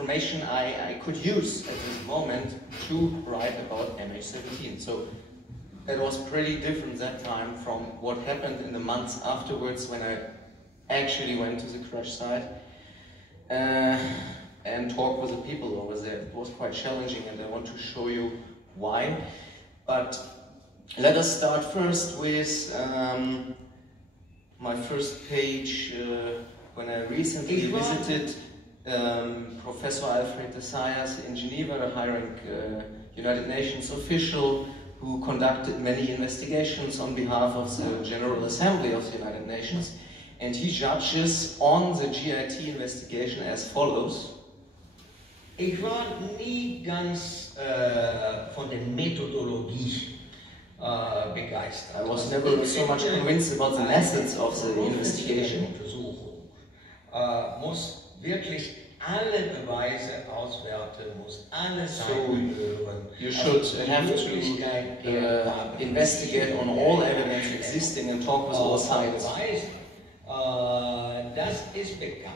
information I could use at this moment to write about MH17. So it was pretty different that time from what happened in the months afterwards when I actually went to the crash site and talked with the people over there. It was quite challenging, and I want to show you why. But let us start first with my first page when I recently visited Professor Alfred de Sayers in Geneva, a high-rank United Nations official who conducted many investigations on behalf of the General Assembly of the United Nations. And he judges on the GIT investigation as follows. Ich war nie ganz von der Methodologie begeistert. I was never so much convinced about the methods of the investigation. Muss wirklich alle Beweise auswerten, muss alles hören. You should have to investigate on all evidence existing and talk with all sides. Das ist bekannt.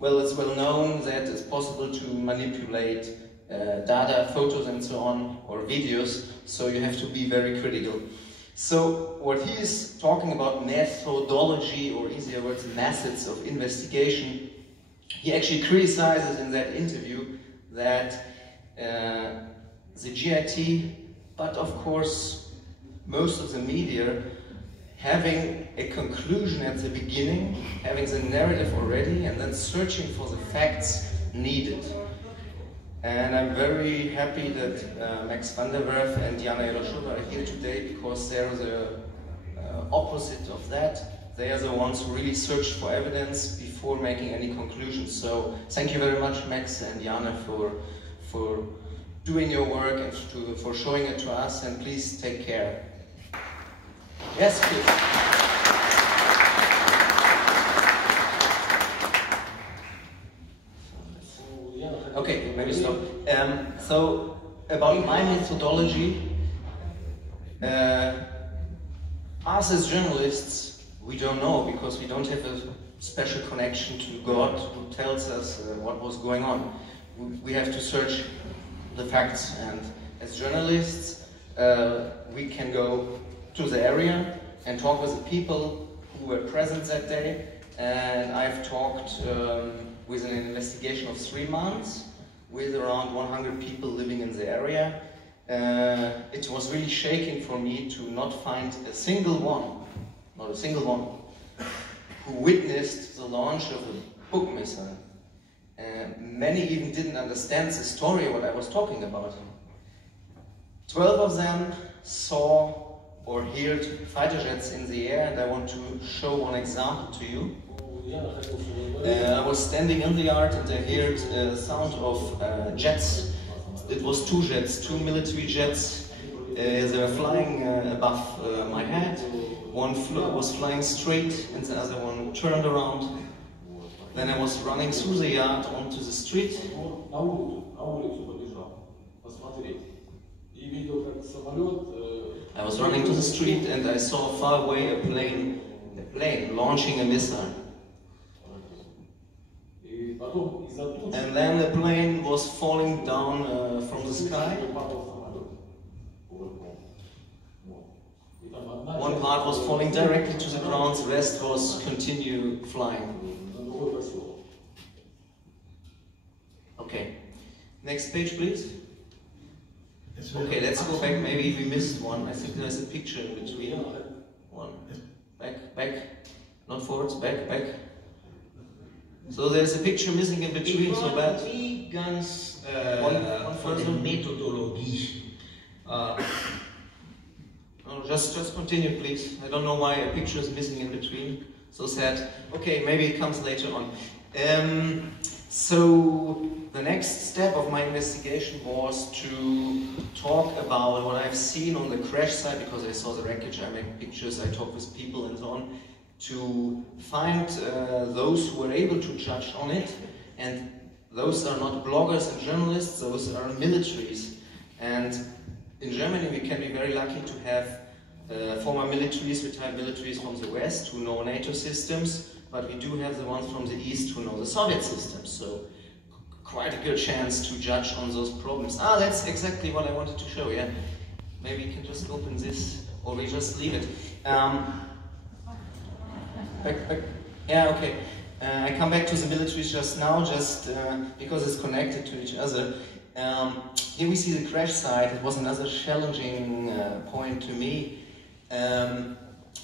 Well, it's well known that it's possible to manipulate data, photos and so on, or videos, so you have to be very critical. So what he is talking about, methodology, or easier words, methods of investigation, he actually criticizes in that interview that the GIT, but of course most of the media, having a conclusion at the beginning, having the narrative already, and then searching for the facts needed. And I'm very happy that Max van der Werf and Jana Jeroshova are here today, because they're the opposite of that. They are the ones who really search for evidence before making any conclusions. So thank you very much, Max and Jana, for doing your work and for showing it to us, and please take care. Yes, please. Okay, maybe stop. So, about my methodology, us as journalists, we don't know, because we don't have a special connection to God who tells us what was going on. We have to search the facts, and as journalists, we can go to the area and talk with the people who were present that day. And I've talked with an investigation of 3 months with around 100 people living in the area. It was really shaking for me to not find a single one, not a single one, who witnessed the launch of a book missile. Many even didn't understand the story what I was talking about. 12 of them saw or heard fighter jets in the air, and I want to show one example to you. I was standing in the yard and I heard the sound of jets. It was 2 jets, 2 military jets. They were flying above my head. One was flying straight and the other one turned around. Then I was running through the yard onto the street. I was running to the street and I saw far away a plane launching a missile. And then the plane was falling down from the sky. One part was falling directly to the ground, the rest was continue flying. Okay, next page please. Okay, let's go back, maybe we missed one. I think there's a picture in between. One, back, not forwards, back. So there's a picture missing in between, so bad. One further. Methodologie. No, just continue, please. I don't know why a picture is missing in between. So sad. Okay, maybe it comes later on. So the next step of my investigation was to talk about what I've seen on the crash site, because I saw the wreckage, I make pictures, I talk with people and so on, to find those who were able to judge on it. And those are not bloggers and journalists, those are militaries. And in Germany we can be very lucky to have former militaries, retired militaries from the West who know NATO systems, but we do have the ones from the East who know the Soviet systems. So quite a good chance to judge on those problems. Ah, that's exactly what I wanted to show, yeah. Maybe you can just open this, or we just leave it. Yeah, okay. I come back to the military just now, just because it's connected to each other. Here we see the crash site. It was another challenging point to me.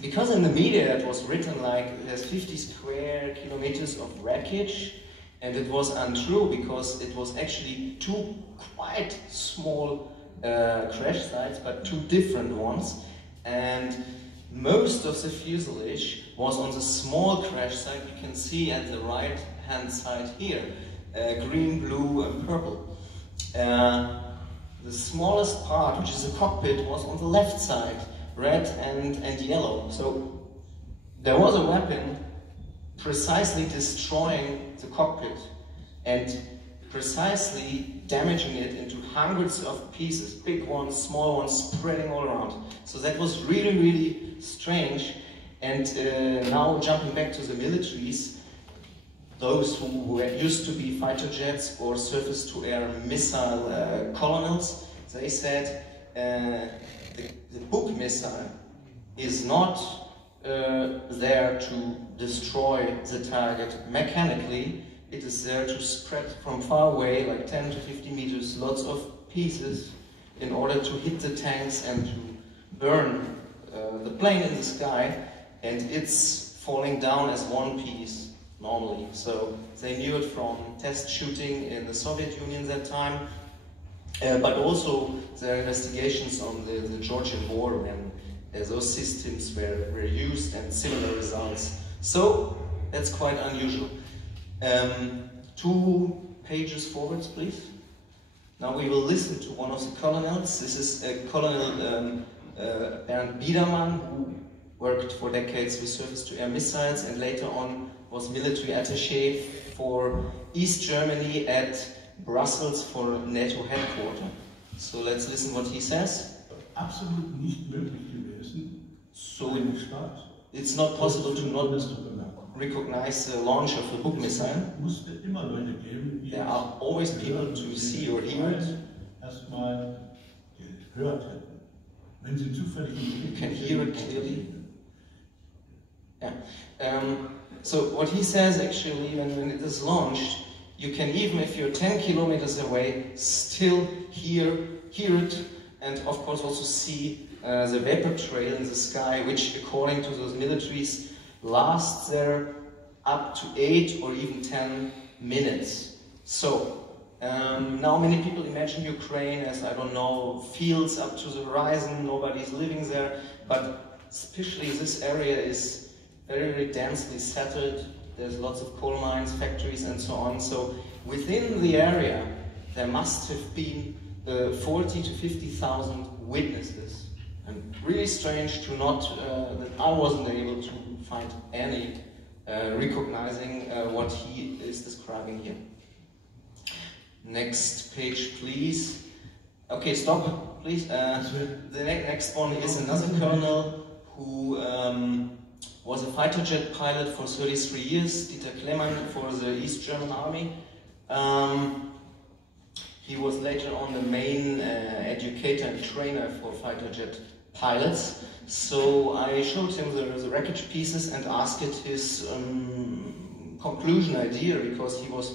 Because in the media it was written like there's 50 square kilometers of wreckage, and it was untrue because it was actually two quite small crash sites, but two different ones. And most of the fuselage was on the small crash site you can see at the right hand side here, green, blue and purple. The smallest part, which is the cockpit, was on the left side, red and yellow. So there was a weapon precisely destroying the cockpit and precisely damaging it into hundreds of pieces, big ones, small ones, spreading all around. So that was really, really strange. And now jumping back to the militaries, those who used to be fighter jets or surface-to-air missile colonels, they said the Buk missile is not there to destroy the target mechanically. It is there to spread from far away, like 10 to 50 meters, lots of pieces in order to hit the tanks and to burn the plane in the sky, and it's falling down as one piece normally. So they knew it from test shooting in the Soviet Union that time, but also their investigations on the Georgian War when those systems were used and similar results. So that's quite unusual. 2 pages forwards, please. Now we will listen to one of the colonels. This is Colonel Bernd Biedermann, who worked for decades with surface-to-air missiles and later on was military attaché for East Germany at Brussels for NATO headquarters. So let's listen what he says. Absolut nicht möglich gewesen. So it's not possible to not recognize the launch of a Buk missile. There are always people to see or hear it. You can hear it clearly. Yeah. So what he says actually, when it is launched, you can, even if you're 10 kilometers away, still hear it, and of course also see the vapor trail in the sky, which according to those militaries lasts there up to 8 or even 10 minutes. So now many people imagine Ukraine as, I don't know, fields up to the horizon, nobody's living there, but especially this area is very, very densely settled. There's lots of coal mines, factories and so on. So within the area there must have been 40 to 50,000 witnesses. And really strange to not, that I wasn't able to find any recognizing what he is describing here. Next page, please. Okay, stop, please. The next one is another colonel who was a fighter jet pilot for 33 years, Dieter Klemann, for the East German Army. He was later on the main educator and trainer for fighter jet pilots. So I showed him the wreckage pieces and asked his conclusion idea, because he was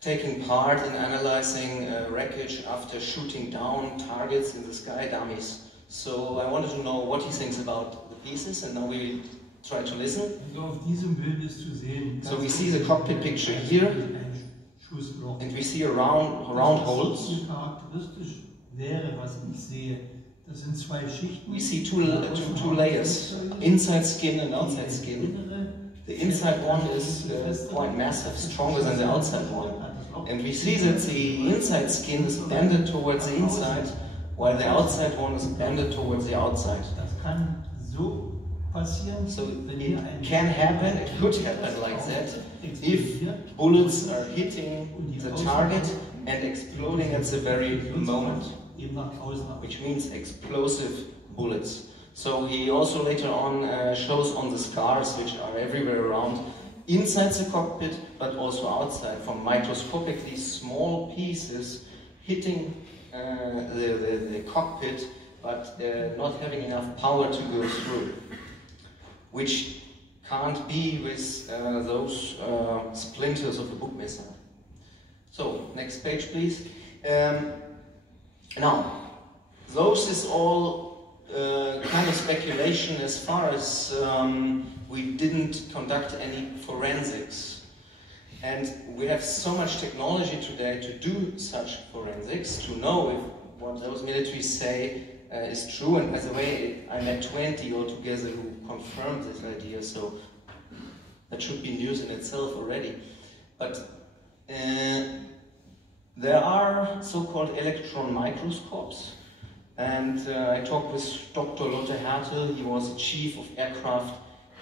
taking part in analyzing wreckage after shooting down targets in the sky, dummies. So I wanted to know what he thinks about the pieces, and now we try to listen. So we see the cockpit picture here, and we see round holes. We see two layers, inside skin and outside skin. The inside one is quite massive, stronger than the outside one. And we see that the inside skin is bended towards the inside, while the outside one is bended towards the outside. So it can happen, it could happen like that, if bullets are hitting the target and exploding at the very moment, which means explosive bullets. So he also later on shows on the scars, which are everywhere around, inside the cockpit, but also outside, from microscopically small pieces hitting the cockpit, but not having enough power to go through, which can't be with those splinters of the book missile. So, next page please. Now, those is all kind of speculation as far as we didn't conduct any forensics. And we have so much technology today to do such forensics, to know if what those militaries say is true. And by the way, I met 20 altogether who confirmed this idea, so that should be news in itself already. But there are so-called electron microscopes, and I talked with Dr. Lotte Hertel. He was the chief of aircraft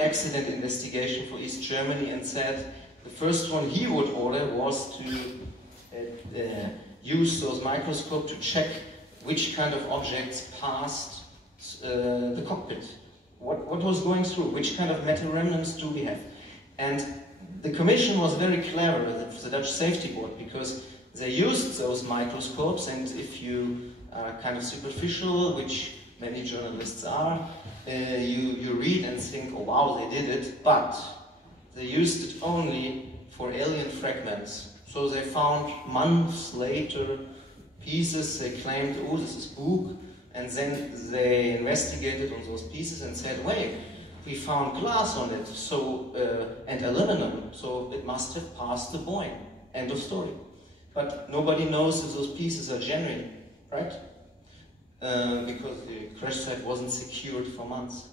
accident investigation for East Germany, and said the first one he would order was to use those microscopes to check which kind of objects passed the cockpit. What was going through? Which kind of metal remnants do we have? And the commission was very clever, the Dutch Safety Board, because they used those microscopes, and if you are kind of superficial, which many journalists are, you read and think, oh wow, they did it, but they used it only for alien fragments. So they found months later pieces, they claimed, oh, this is Bug, and then they investigated on those pieces and said, wait, we found glass on it, so and aluminum, so it must have passed the Boeing. End of story. But nobody knows if those pieces are genuine, right? Because the crash site wasn't secured for months.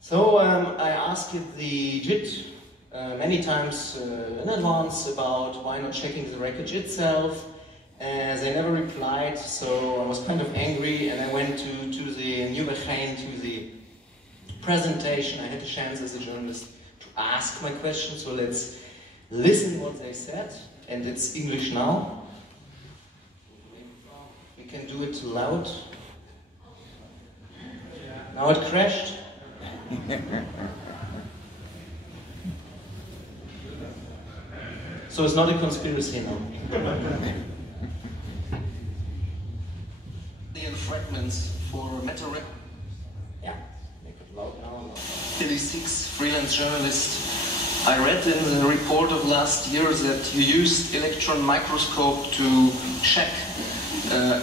So I asked the JIT many times in advance about why not checking the wreckage itself. They never replied, so I was kind of angry, and I went to the Nieuwegein, to the presentation. I had a chance as a journalist to ask my question, so let's listen what they said, and it's English now. We can do it loud. Now it crashed. So it's not a conspiracy now. Alien fragments for metal. Yeah, make it loud now. 36 freelance journalists. I read in the report of last year that you used electron microscope to check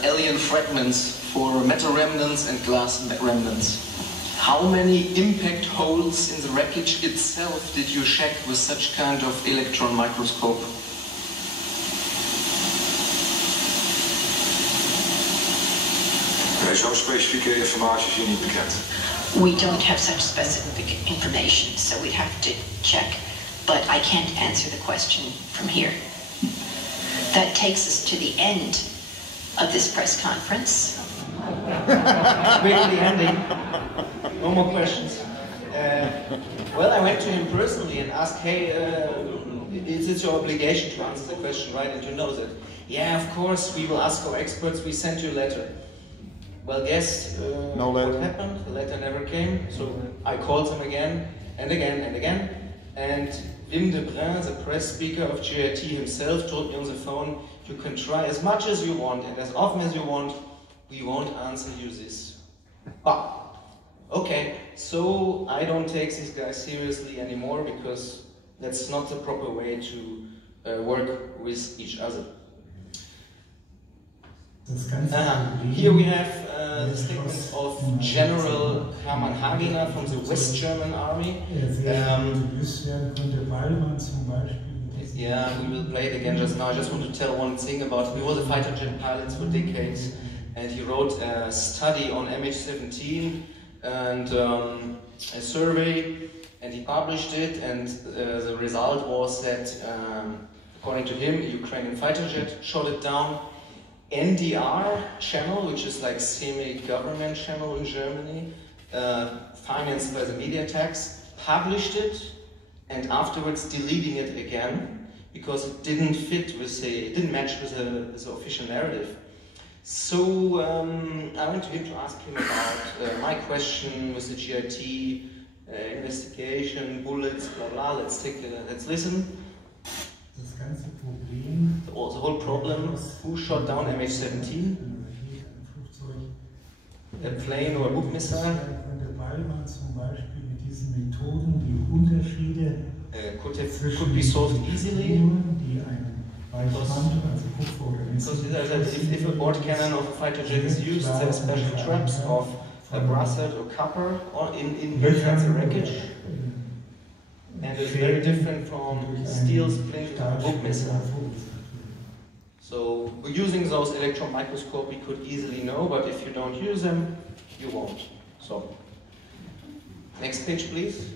alien fragments for metal remnants and glass remnants. How many impact holes in the wreckage itself did you check with such kind of electron microscope? Zo'n specifieke informatie is hier niet bekend. We don't have such specific information, so we'd have to check, but I can't answer the question from here. That takes us to the end of this press conference. Really ending. No more questions. Well, I went to him personally and asked, hey, is it your obligation to answer the question, right? And you know that. Yeah, of course, we will ask our experts, we sent you a letter. Well, guess no letter. What happened? The letter never came, so I called him again and again and again. And Wim de Bruin, the press speaker of GIT himself, told me on the phone, you can try as much as you want and as often as you want, we won't answer you this. But, okay, so I don't take these guys seriously anymore, because that's not the proper way to work with each other. Here we have the statement of General Hermann Haginger from the West German Army. Yeah, we will play it again just now. I just want to tell one thing about him. He was a fighter jet pilot for decades, and he wrote a study on MH17 and a survey, and he published it, and the result was that, according to him, a Ukrainian fighter jet shot it down. NDR channel, which is like semi-government channel in Germany, financed by the media tax, published it, and afterwards deleting it again because it didn't fit with it didn't match with the official narrative. So I went to him to ask him about my question with the GIT. investigation, bullets, blah blah. Let's listen. Das ganze Problem. The whole problem. Who shot down MH17? A plane or a book missile? Weil man zum Beispiel mit diesen Methoden die Unterschiede could be solved easily. Die einen Weichmantel, also Kupfer oder because if a board cannon of a fighter jet is used, there are special traps of brassite or copper in the wreckage. And it's very different from steel splinter of a book missile. So using those electron microscope, we could easily know, but if you don't use them, you won't. So, next page, please.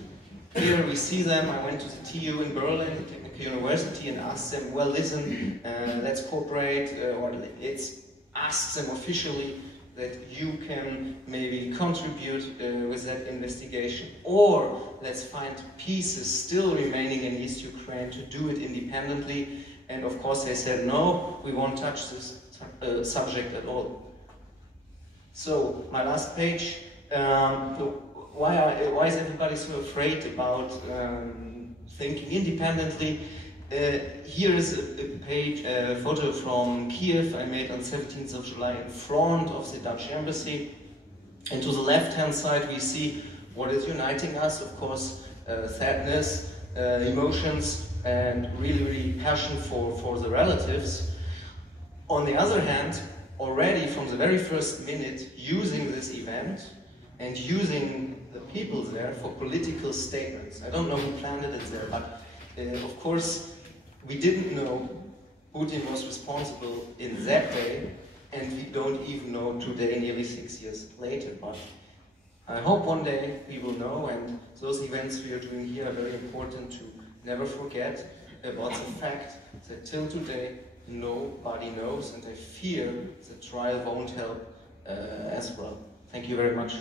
Here we see them. I went to the TU in Berlin, the Technical University, and asked them, well, listen, let's cooperate, or let's ask them officially that you can maybe contribute with that investigation, or let's find pieces still remaining in East Ukraine to do it independently. And of course they said, no, we won't touch this subject at all. So, my last page, why is everybody so afraid about thinking independently? Here is a photo from Kiev I made on 17th of July in front of the Dutch embassy. And to the left-hand side we see what is uniting us, of course, sadness, emotions, and really passion for the relatives. On the other hand, already from the very first minute, using this event and using the people there for political statements. I don't know who planted it there, but of course we didn't know Putin was responsible in that day, and we don't even know today, nearly 6 years later. But I hope one day we will know, and those events we are doing here are very important to never forget about the fact that till today nobody knows, and I fear the trial won't help as well. Thank you very much.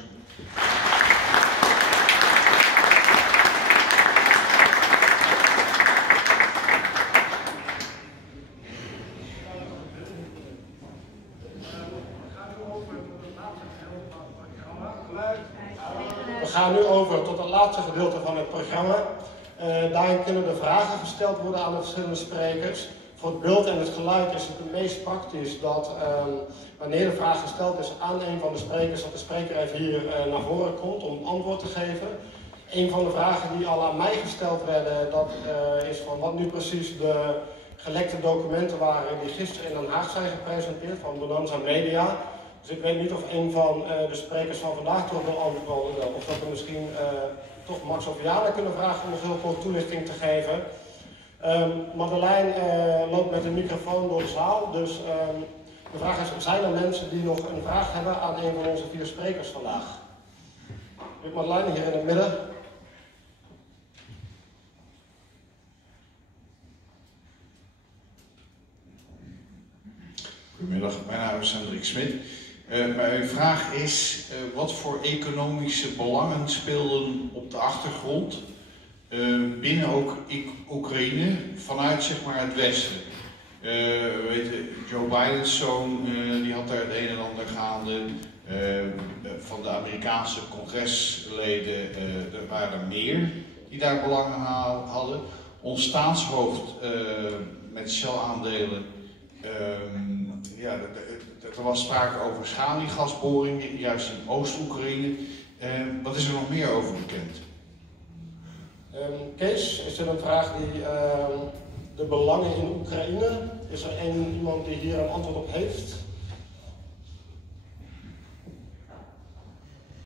We gaan nu over tot het laatste gedeelte van het programma. Daarin kunnen de vragen gesteld worden aan de verschillende sprekers. Voor het beeld en het geluid is het het meest praktisch dat wanneer de vraag gesteld is aan een van de sprekers, dat de spreker even hier naar voren komt om antwoord te geven. Een van de vragen die al aan mij gesteld werden, dat is van wat nu precies de gelekte documenten waren die gisteren in Den Haag zijn gepresenteerd van Bonanza Media. Dus ik weet niet of een van de sprekers van vandaag toch wil antwoorden, of dat we misschien toch Max of Jana kunnen vragen om nog heel kort toelichting te geven. Madeleine loopt met een microfoon door de zaal, dus de vraag is, zijn er mensen die nog een vraag hebben aan een van onze 4 sprekers vandaag? Madeleine hier in het midden. Goedemiddag, mijn naam is Hendrik Smit. Mijn vraag is, wat voor economische belangen speelden op de achtergrond binnen ook Oekraïne vanuit zeg maar het Westen? We weten, Joe Biden's zoon die had daar het een en ander gaande. Van de Amerikaanse congresleden, er waren meer die daar belangen hadden. Ons staatshoofd met Shell-aandelen. Ja, er was sprake over schaliegasboringen, juist in Oost-Oekraïne. Wat is er nog meer over bekend? Kees, is er een vraag die de belangen in Oekraïne? Is er iemand die hier een antwoord op heeft?